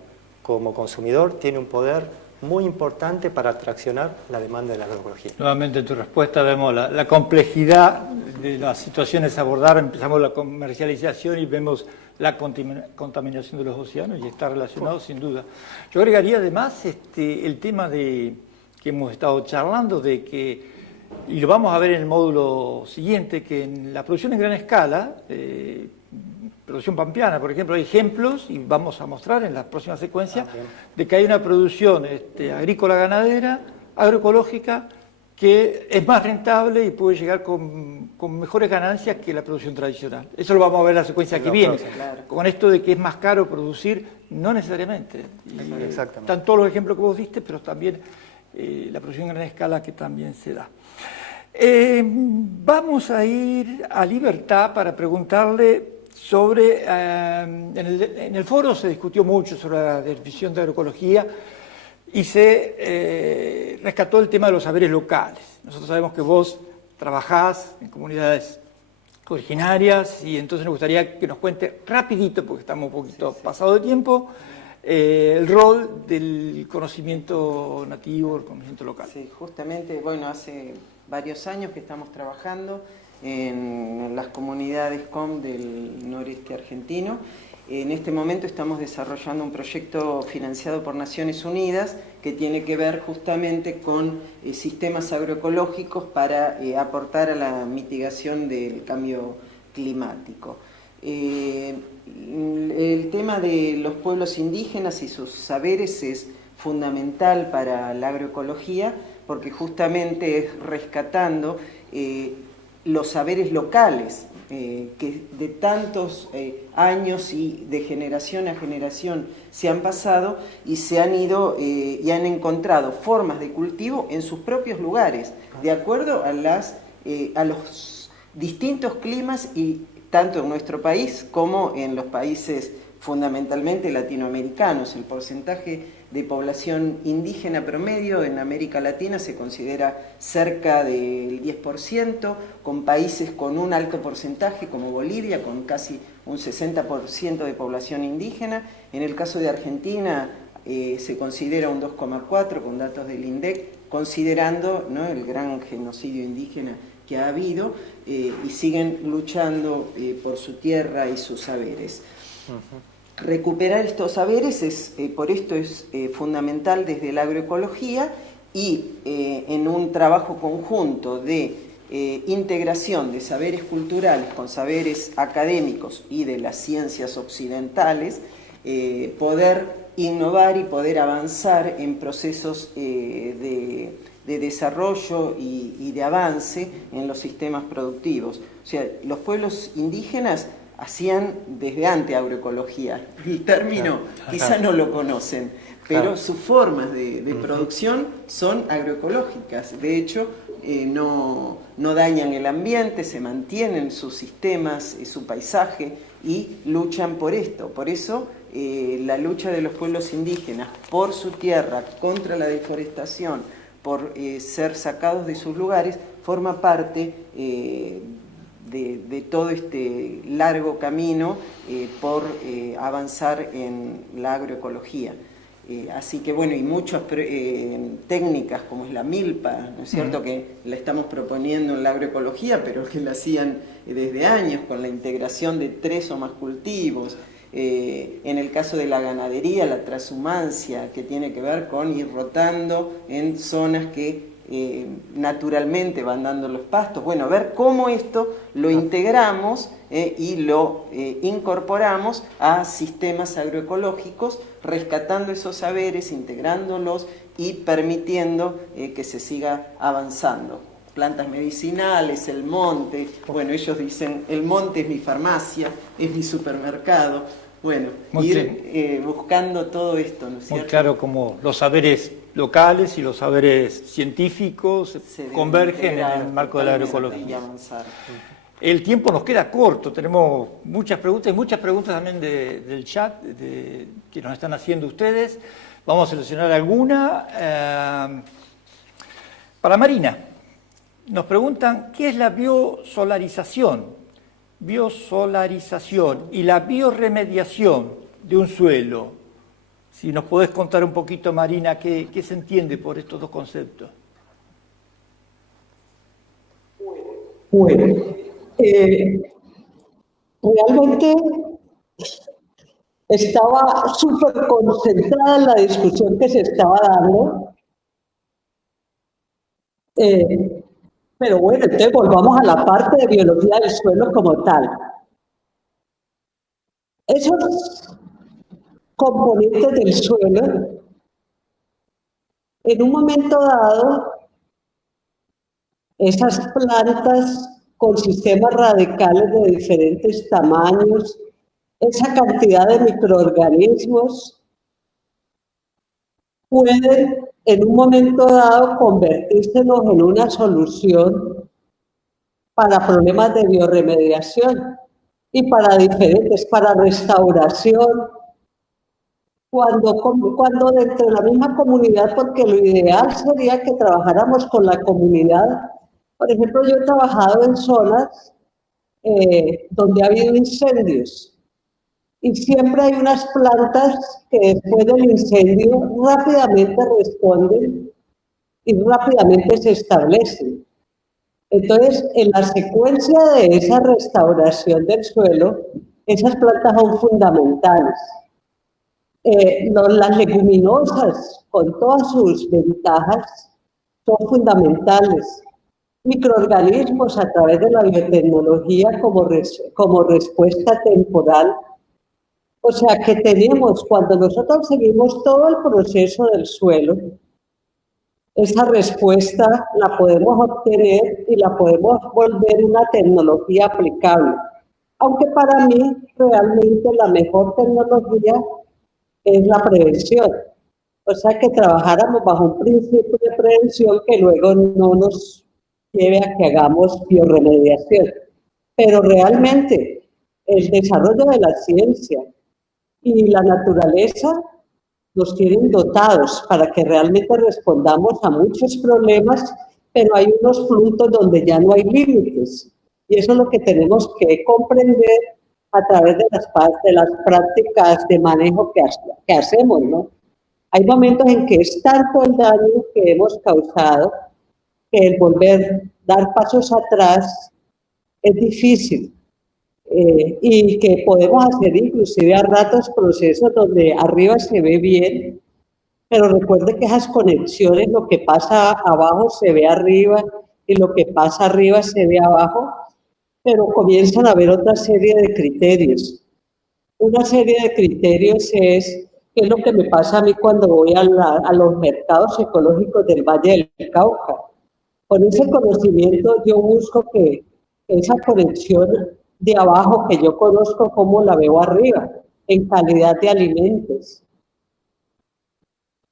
como consumidor tiene un poder muy importante para atraccionar la demanda de la agroecología. Nuevamente en tu respuesta vemos la complejidad de las situaciones a abordar. Empezamos la comercialización y vemos la contaminación de los océanos y está relacionado sin duda. Yo agregaría además el tema que hemos estado charlando de que, y lo vamos a ver en el módulo siguiente, que en la producción en gran escala, producción pampeana, por ejemplo, hay ejemplos, y vamos a mostrar en la próxima secuencia, de que hay una producción agrícola ganadera, agroecológica, que es más rentable y puede llegar con mejores ganancias que la producción tradicional. Eso lo vamos a ver en la secuencia que viene. Claro. Con esto de que es más caro producir, no necesariamente. Exactamente. Están todos los ejemplos que vos diste, pero también la producción en gran escala que también se da. Vamos a ir a Libertad para preguntarle sobre, en el foro se discutió mucho sobre la definición de agroecología y se rescató el tema de los saberes locales. Nosotros sabemos que vos trabajás en comunidades originarias y entonces nos gustaría que nos cuente rapidito, porque estamos un poquito pasado de tiempo, el rol del conocimiento nativo, el conocimiento local. Sí, justamente, bueno, hace varios años que estamos trabajando en las comunidades COM del noreste argentino. En este momento estamos desarrollando un proyecto financiado por Naciones Unidas que tiene que ver justamente con sistemas agroecológicos para aportar a la mitigación del cambio climático. El tema de los pueblos indígenas y sus saberes es fundamental para la agroecología porque justamente es rescatando los saberes locales que de tantos años y de generación a generación se han pasado y se han ido y han encontrado formas de cultivo en sus propios lugares, de acuerdo a los distintos climas y tanto en nuestro país como en los países fundamentalmente latinoamericanos. El porcentaje de población indígena promedio en América Latina se considera cerca del 10%, con países con un alto porcentaje como Bolivia, con casi un 60% de población indígena. En el caso de Argentina se considera un 2,4% con datos del INDEC, considerando, ¿no?, el gran genocidio indígena que ha habido, y siguen luchando por su tierra y sus saberes. Recuperar estos saberes por esto es fundamental desde la agroecología y en un trabajo conjunto de integración de saberes culturales con saberes académicos y de las ciencias occidentales, poder innovar y poder avanzar en procesos de desarrollo y de avance en los sistemas productivos. O sea, los pueblos indígenas hacían desde antes agroecología. El término quizá no lo conocen, pero sus formas de producción son agroecológicas. De hecho, no dañan el ambiente, se mantienen sus sistemas, su paisaje y luchan por esto. Por eso la lucha de los pueblos indígenas por su tierra, contra la deforestación, por ser sacados de sus lugares, forma parte de todo este largo camino por avanzar en la agroecología. Así que bueno, y muchas técnicas como es la milpa, ¿no es cierto?, que la estamos proponiendo en la agroecología, pero que la hacían desde años con la integración de 3 o más cultivos. En el caso de la ganadería, la transhumancia, que tiene que ver con ir rotando en zonas que naturalmente van dando los pastos. Bueno, ver cómo esto lo integramos y lo incorporamos a sistemas agroecológicos, rescatando esos saberes, integrándolos y permitiendo que se siga avanzando. Plantas medicinales, el monte, bueno, ellos dicen, el monte es mi farmacia, es mi supermercado. Bueno, ir buscando todo esto, ¿no es cierto? Muy claro como los saberes locales y los saberes científicos convergen en el marco de la agroecología. El tiempo nos queda corto, tenemos muchas preguntas y muchas preguntas también del chat que nos están haciendo ustedes. Vamos a seleccionar alguna. Para Marina, nos preguntan ¿qué es la biosolarización? Biosolarización y la bioremediación de un suelo. Si nos podés contar un poquito, Marina, qué se entiende por estos dos conceptos. Bueno, realmente estaba súper concentrada en la discusión que se estaba dando. Pero bueno, entonces volvamos a la parte de biología del suelo como tal. Esos componentes del suelo, en un momento dado, esas plantas con sistemas radicales de diferentes tamaños, esa cantidad de microorganismos, pueden en un momento dado convertírselos en una solución para problemas de bioremediación y para diferentes, para restauración, cuando dentro de la misma comunidad, porque lo ideal sería que trabajáramos con la comunidad. Por ejemplo, yo he trabajado en zonas donde ha habido incendios y siempre hay unas plantas que después del incendio rápidamente responden y rápidamente se establecen. Entonces, en la secuencia de esa restauración del suelo, esas plantas son fundamentales. Las leguminosas, con todas sus ventajas, son fundamentales. Microorganismos a través de la biotecnología como respuesta temporal. O sea que tenemos, cuando nosotros seguimos todo el proceso del suelo, esa respuesta la podemos obtener y la podemos volver una tecnología aplicable. Aunque para mí realmente la mejor tecnología es la prevención. O sea que trabajáramos bajo un principio de prevención que luego no nos lleve a que hagamos bioremediación. Pero realmente el desarrollo de la ciencia y la naturaleza nos tienen dotados para que realmente respondamos a muchos problemas, pero hay unos puntos donde ya no hay límites. Y eso es lo que tenemos que comprender a través de las prácticas de manejo que hacemos, ¿no? Hay momentos en que es tanto el daño que hemos causado que el dar pasos atrás es difícil. Y que podemos hacer inclusive a ratos procesos donde arriba se ve bien, pero recuerde que esas conexiones, lo que pasa abajo se ve arriba y lo que pasa arriba se ve abajo, pero comienzan a haber otra serie de criterios. Una serie de criterios es qué es lo que me pasa a mí cuando voy a los mercados ecológicos del Valle del Cauca. Con ese conocimiento yo busco que esa conexión de abajo que yo conozco, cómo la veo arriba, en calidad de alimentos.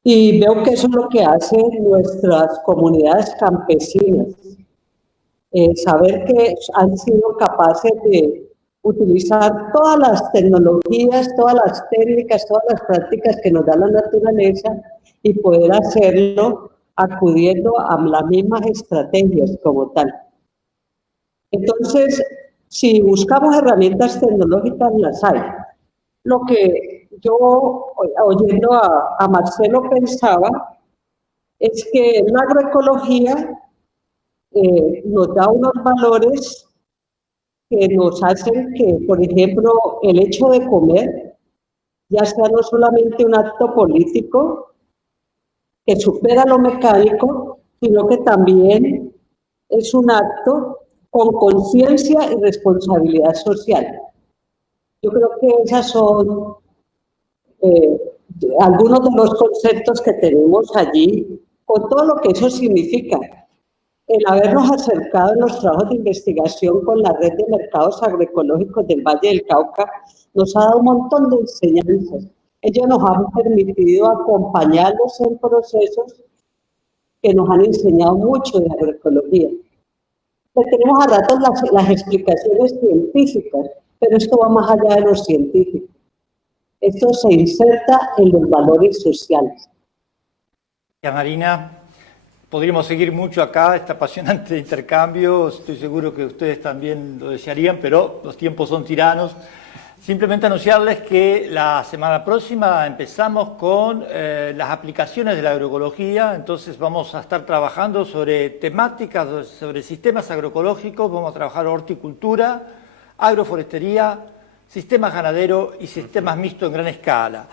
Y veo que eso es lo que hacen nuestras comunidades campesinas. Saber que han sido capaces de utilizar todas las tecnologías, todas las técnicas, todas las prácticas que nos da la naturaleza y poder hacerlo acudiendo a las mismas estrategias como tal. Entonces, si buscamos herramientas tecnológicas, las hay. Lo que yo, oyendo a Marcelo, pensaba es que la agroecología nos da unos valores que nos hacen que, por ejemplo, el hecho de comer ya sea no solamente un acto político que supera lo mecánico, sino que también es un acto con conciencia y responsabilidad social. Yo creo que esas son algunos de los conceptos que tenemos allí, con todo lo que eso significa. El habernos acercado en los trabajos de investigación con la red de mercados agroecológicos del Valle del Cauca nos ha dado un montón de enseñanzas. Ellos nos han permitido acompañarlos en procesos que nos han enseñado mucho de agroecología. Pues tenemos a ratos las explicaciones científicas, pero esto va más allá de lo científico. Esto se inserta en los valores sociales. Marina, podríamos seguir mucho acá, este apasionante intercambio, estoy seguro que ustedes también lo desearían, pero los tiempos son tiranos. Simplemente anunciarles que la semana próxima empezamos con las aplicaciones de la agroecología, entonces vamos a estar trabajando sobre temáticas, sobre sistemas agroecológicos, vamos a trabajar horticultura, agroforestería, sistemas ganaderos y sistemas mixtos en gran escala.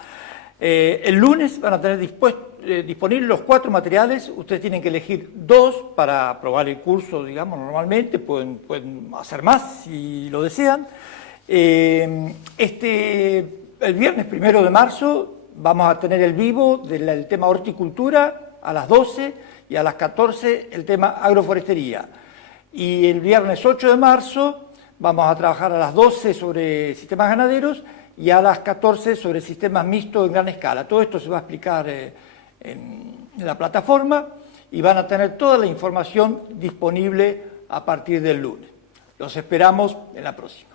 El lunes van a tener disponibles los 4 materiales, ustedes tienen que elegir 2 para aprobar el curso, digamos, normalmente, pueden hacer más si lo desean. El viernes 1 de marzo vamos a tener el vivo del tema horticultura a las 12 y a las 14 el tema agroforestería. Y el viernes 8 de marzo vamos a trabajar a las 12 sobre sistemas ganaderos y a las 14 sobre sistemas mixtos en gran escala. Todo esto se va a explicar en la plataforma y van a tener toda la información disponible a partir del lunes. Los esperamos en la próxima.